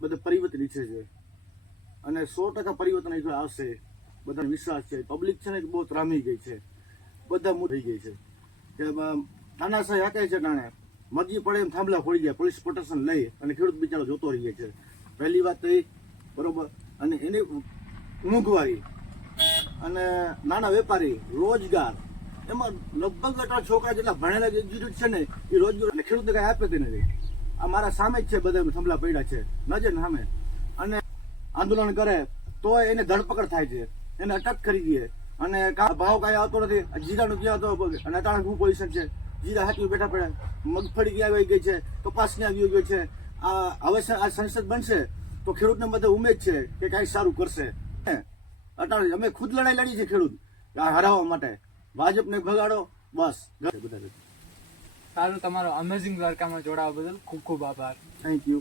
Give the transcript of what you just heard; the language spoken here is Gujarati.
બધા પરિવર્તન ઈચ્છે છે અને 100% પરિવર્તન આવશે, બધાને વિશ્વાસ છે. પબ્લિક છે ને બહુ ત્રામી ગઈ છે, બધા મૂળ થઈ ગઈ છે કે નાના સાહેબ હાકે છે નાણે મરજી પડે એમ થાંભલા ફોડી જાય, પોલીસ પ્રોટેક્શન લઈ અને ખેડૂત બિચારો જોતો રહી છે. પહેલી વાત તો એ બરોબર. અને એની મોંઘવારી અને નાના વેપારી રોજગાર, એમાં લગભગ 18 છોકરા જેટલા ભણેલા એજ્યુકેટેડ છે ને એ રોજગાર અને ખેડૂતને કઈ આપે તે નથી. આ મારા સામે જ છે, બધા થાંભલા પડ્યા છે નજર સામે. અને આંદોલન કરે તો એને ધરપકડ થાય છે, એને અટક કરી દે અને ભાવ કાંઈ આવતો નથી. જીરાનું ક્યાં હતો અને અટાણે શું પોઝિશન છે, જીરા હાથી બેઠા પડ્યા, મગફળી ક્યાં આવી ગઈ છે, કપાસ ક્યાં આવી ગયો છે. હવે આ સંસદ બનશે તો ખેડૂતને બધે ઉમેદ છે કે કાંઈ સારું કરશે. અટાણે અમે ખુદ લડાઈ લડી છે ખેડૂત હરાવવા માટે. ભાજપને ભગાડો બસ. બધા સારું, તમારો અમેઝિંગ દ્વારકામાં જોડાવા બદલ ખૂબ ખૂબ આભાર. Thank you.